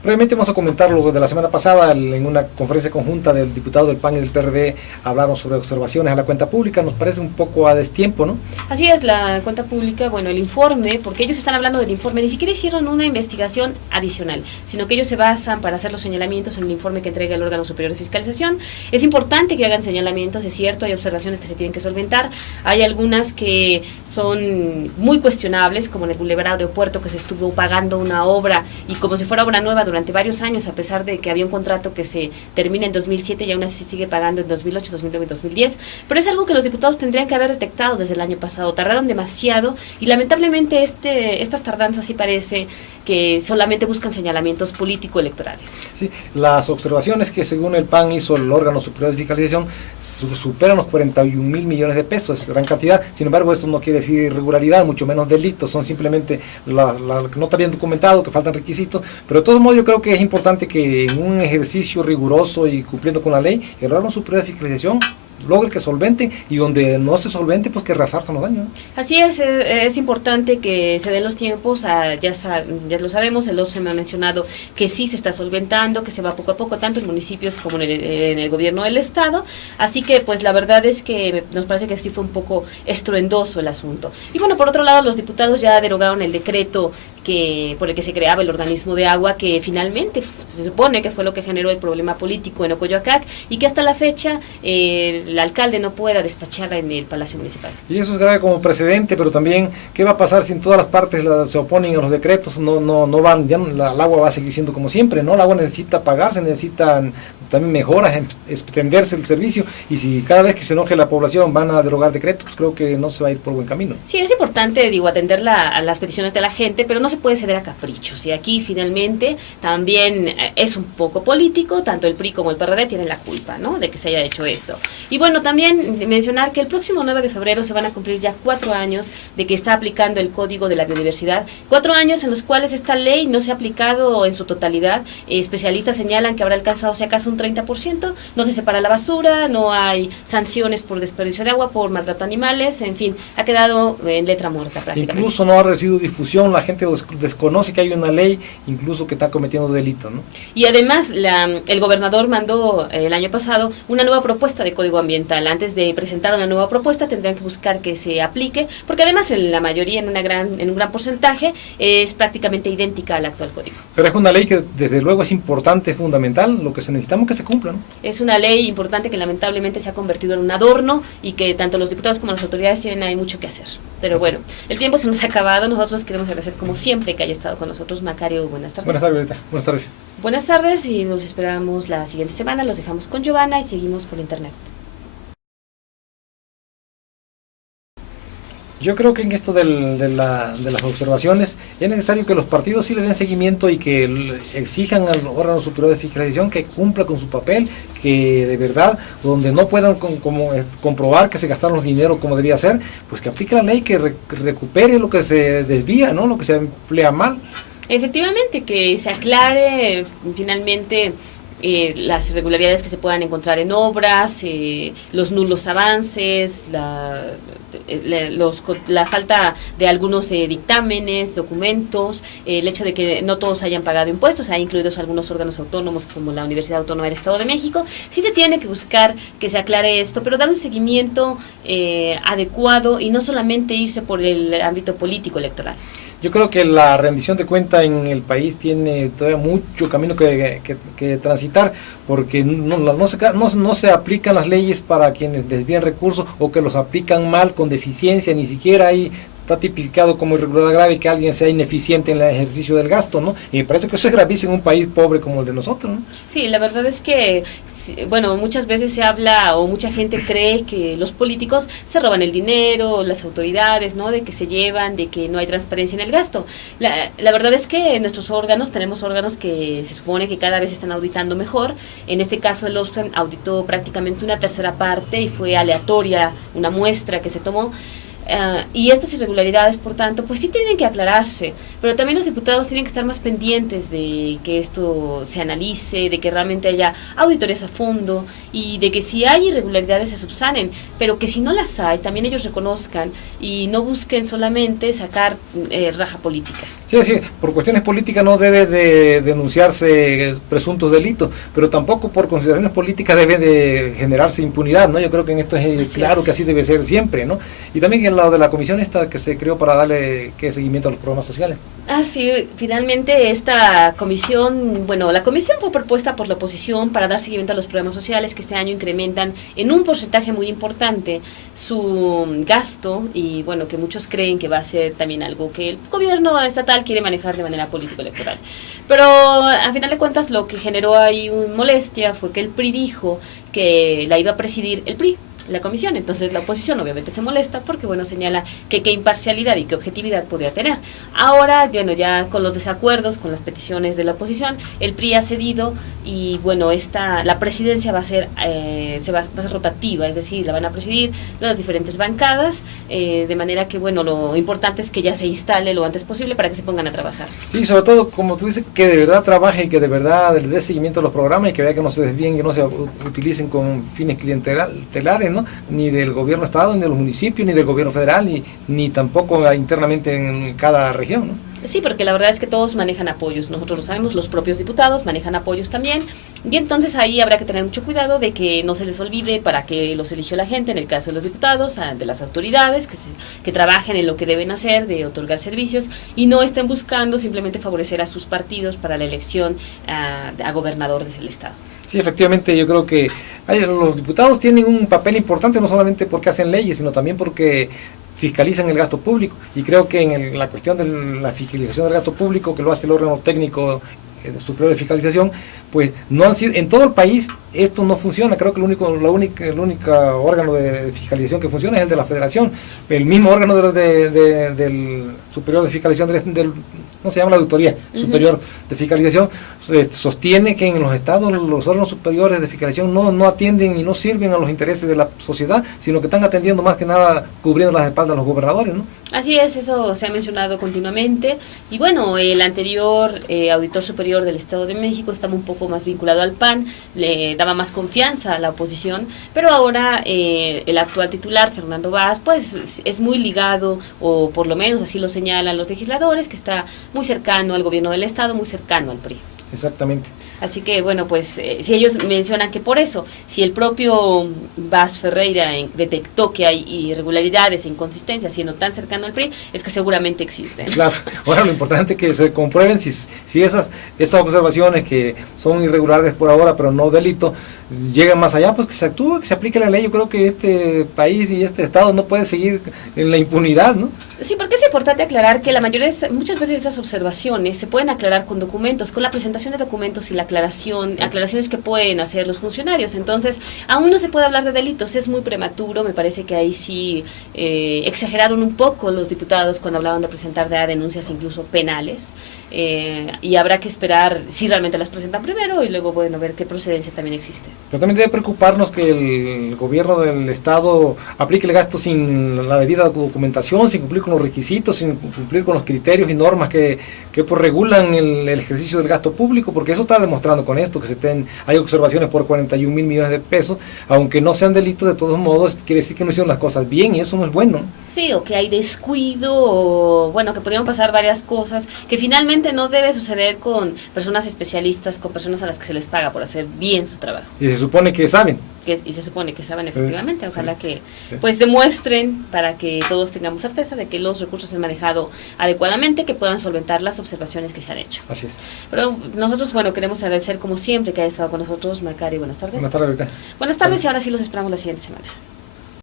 Brevemente vamos a comentar lo de la semana pasada en una conferencia conjunta del diputado del PAN y del PRD. Hablaron sobre observaciones a la cuenta pública. Nos parece un poco a destiempo, ¿no? Así es, la cuenta pública, bueno, el informe, porque ellos están hablando del informe, ni siquiera hicieron una investigación adicional, sino que ellos se basan para hacer los señalamientos en el informe que entrega el órgano superior de fiscalización. Es importante que hagan señalamientos, es cierto, hay observaciones que se tienen que solventar, hay algunas que son muy cuestionables, como en el Boulevard Aeropuerto, que se estuvo pagando una obra y como si fuera obra nueva durante varios años, a pesar de que había un contrato que se termina en 2007 y aún así se sigue pagando en 2008, 2009 y 2010, pero es algo que los diputados tendrían que haber detectado desde el año pasado. Tardaron demasiado y lamentablemente estas tardanzas sí parece que solamente buscan señalamientos político-electorales. Sí, las observaciones que según el PAN hizo el órgano superior de fiscalización superan los 41,000 millones de pesos, es gran cantidad. Sin embargo, esto no quiere decir irregularidad, mucho menos delitos, son simplemente lo que no está bien documentado, que faltan requisitos, pero de todos modos yo creo que es importante que en un ejercicio riguroso y cumpliendo con la ley, el órgano superior de fiscalización logre que solventen, y donde no se solvente, pues que resarcen los daños. Así es importante que se den los tiempos, ya lo sabemos, el OSCE me ha mencionado que sí se está solventando, que se va poco a poco, tanto en municipios como en el gobierno del Estado, así que pues la verdad es que nos parece que sí fue un poco estruendoso el asunto. Y bueno, por otro lado, los diputados ya derogaron el decreto por el que se creaba el organismo de agua, que finalmente se supone que fue lo que generó el problema político en Ocoyoacac, y que hasta la fecha el alcalde no pueda despachar en el Palacio Municipal. Y eso es grave como precedente, pero también, ¿qué va a pasar si en todas las partes se oponen a los decretos? No van, ya el agua va a seguir siendo como siempre, ¿no? El agua necesita pagarse, necesitan también mejoras, extenderse el servicio, y si cada vez que se enoje la población van a derogar decretos, pues creo que no se va a ir por buen camino. Sí, es importante, atender a las peticiones de la gente, pero no se puede ceder a caprichos, y aquí finalmente también es un poco político, tanto el PRI como el PRD tienen la culpa, ¿no?, de que se haya hecho esto. Y bueno, también mencionar que el próximo 9 de febrero se van a cumplir ya 4 años de que está aplicando el Código de la Biodiversidad, 4 años en los cuales esta ley no se ha aplicado en su totalidad. Especialistas señalan que habrá alcanzado si acaso un 30%, no se separa la basura, no hay sanciones por desperdicio de agua, por maltrato a animales, en fin, ha quedado en letra muerta prácticamente. Incluso no ha recibido difusión, la gente desconoce que hay una ley, incluso que está cometiendo delito, ¿no? Y además, el gobernador mandó el año pasado una nueva propuesta de código ambiental. Antes de presentar una nueva propuesta tendrán que buscar que se aplique, porque además en la mayoría, en un gran porcentaje, es prácticamente idéntica al actual código. Pero es una ley que desde luego es importante, es fundamental, lo que necesitamos es que se cumpla, ¿no? Es una ley importante que lamentablemente se ha convertido en un adorno y que tanto los diputados como las autoridades tienen ahí mucho que hacer. Pero así bueno, el tiempo se nos ha acabado. Nosotros queremos agradecer como siempre que haya estado con nosotros. Macario, buenas tardes. Buenas tardes, Rita. Buenas tardes. Buenas tardes, y nos esperamos la siguiente semana. Los dejamos con Giovanna y seguimos por internet. Yo creo que en esto de las observaciones es necesario que los partidos sí le den seguimiento y que exijan al órgano superior de fiscalización que cumpla con su papel, que de verdad, donde no puedan comprobar que se gastaron los dineros como debía ser, pues que aplique la ley, que recupere lo que se desvía, ¿no?, lo que se emplea mal. Efectivamente, que se aclare finalmente las irregularidades que se puedan encontrar en obras, los nulos avances, la falta de algunos dictámenes, documentos, el hecho de que no todos hayan pagado impuestos, hay incluidos algunos órganos autónomos como la Universidad Autónoma del Estado de México. Sí se tiene que buscar que se aclare esto, pero dar un seguimiento adecuado y no solamente irse por el ámbito político electoral. Yo creo que la rendición de cuenta en el país tiene todavía mucho camino que transitar, porque no se aplican las leyes para quienes desvían recursos o que los aplican mal, con deficiencia. Ni siquiera ahí está tipificado como irregularidad grave que alguien sea ineficiente en el ejercicio del gasto, ¿no? Y me parece que eso es gravísimo en un país pobre como el de nosotros, ¿no? Sí, la verdad es que, bueno, muchas veces se habla o mucha gente cree que los políticos se roban el dinero, las autoridades, ¿no?, de que se llevan, de que no hay transparencia en el gasto. La verdad es que en nuestros órganos tenemos órganos que se supone que cada vez están auditando mejor. En este caso el OSFEM auditó prácticamente una tercera parte y fue aleatoria una muestra que se tomó. Y estas irregularidades, por tanto, pues sí tienen que aclararse, pero también los diputados tienen que estar más pendientes de que esto se analice, de que realmente haya auditorías a fondo y de que si hay irregularidades se subsanen, pero que si no las hay, también ellos reconozcan y no busquen solamente sacar raja política. Sí, sí, por cuestiones políticas no debe de denunciarse presuntos delitos, pero tampoco por consideraciones políticas debe de generarse impunidad, ¿no? Yo creo que en esto es claro que así debe ser siempre, ¿no? Y también en lo de la comisión esta que se creó para darle seguimiento a los programas sociales. Sí, finalmente esta comisión, bueno, la comisión fue propuesta por la oposición para dar seguimiento a los programas sociales que este año incrementan en un porcentaje muy importante su gasto y bueno, que muchos creen que va a ser también algo que el gobierno estatal quiere manejar de manera político-electoral. Pero a final de cuentas lo que generó ahí una molestia fue que el PRI dijo que la iba a presidir el PRI, la comisión. Entonces la oposición obviamente se molesta porque bueno, señala que qué imparcialidad y qué objetividad podría tener. Ahora, bueno, ya con los desacuerdos, con las peticiones de la oposición, el PRI ha cedido y bueno, la presidencia va a ser va a ser rotativa, es decir, la van a presidir las diferentes bancadas, de manera que bueno, lo importante es que ya se instale lo antes posible para que se pongan a trabajar. Sí, sobre todo, como tú dices, que de verdad trabaje y que de verdad le dé seguimiento a los programas y que vea que no se desvíen, que no se utilicen con fines clientelares, ¿no? Ni del gobierno estado, ni de los municipios, ni del gobierno federal, ni tampoco internamente en cada región, ¿no? Sí, porque la verdad es que todos manejan apoyos, nosotros lo sabemos, los propios diputados manejan apoyos también, y entonces ahí habrá que tener mucho cuidado de que no se les olvide para qué los eligió la gente, en el caso de los diputados, de las autoridades, que trabajen en lo que deben hacer, de otorgar servicios, y no estén buscando simplemente favorecer a sus partidos para la elección a gobernador del estado. Sí, efectivamente, yo creo que los diputados tienen un papel importante, no solamente porque hacen leyes, sino también porque fiscalizan el gasto público. Y creo que en la cuestión de la fiscalización del gasto público, que lo hace el órgano técnico superior de fiscalización, pues no han sido, en todo el país esto no funciona. Creo que el único órgano de fiscalización que funciona es el de la Federación. El mismo órgano del superior de fiscalización del ¿no se llama? La auditoría superior de fiscalización, sostiene que en los estados los órganos superiores de fiscalización no atienden y no sirven a los intereses de la sociedad, sino que están atendiendo más que nada cubriendo las espaldas a los gobernadores, ¿no? Así es, eso se ha mencionado continuamente. Y bueno, el anterior auditor superior del Estado de México estaba un poco más vinculado al PAN, le daba más confianza a la oposición, pero ahora el actual titular, Fernando Vaz, pues es muy ligado, o por lo menos así lo señalan los legisladores, que está muy cercano al gobierno del Estado, muy cercano al PRI. Exactamente. Así que bueno, pues si ellos mencionan que por eso, si el propio Vaz Ferreira detectó que hay irregularidades e inconsistencias siendo tan cercano al PRI, es que seguramente existen. Claro, ahora lo importante es que se comprueben si esas observaciones que son irregulares por ahora, pero no delito, llegan más allá, pues que se actúe, que se aplique la ley. Yo creo que este país y este estado no puede seguir en la impunidad, ¿no? Sí, porque es importante aclarar que muchas veces estas observaciones se pueden aclarar con documentos, con la presentación de documentos y la aclaraciones que pueden hacer los funcionarios. Entonces, aún no se puede hablar de delitos, es muy prematuro. Me parece que ahí sí exageraron un poco los diputados cuando hablaban de presentar denuncias incluso penales, y habrá que esperar si realmente las presentan primero y luego, bueno, ver qué procedencia también existe. Pero también debe preocuparnos que el gobierno del estado aplique el gasto sin la debida documentación, sin cumplir con los requisitos, sin cumplir con los criterios y normas que pues regulan el ejercicio del gasto público, porque eso está demostrando con esto, que hay observaciones por 41 mil millones de pesos, aunque no sean delitos, de todos modos quiere decir que no hicieron las cosas bien y eso no es bueno. Sí, o que hay descuido, o bueno, que podrían pasar varias cosas, que finalmente no debe suceder con personas especialistas, con personas a las que se les paga por hacer bien su trabajo. Y se supone que saben. Y se supone que saben efectivamente, ojalá que pues demuestren para que todos tengamos certeza de que los recursos se han manejado adecuadamente, que puedan solventar las observaciones que se han hecho. Así es. Pero nosotros, bueno, queremos agradecer como siempre que haya estado con nosotros, Macari. Buenas tardes. Buenas tardes, Rita. Buenas tardes y ahora sí los esperamos la siguiente semana.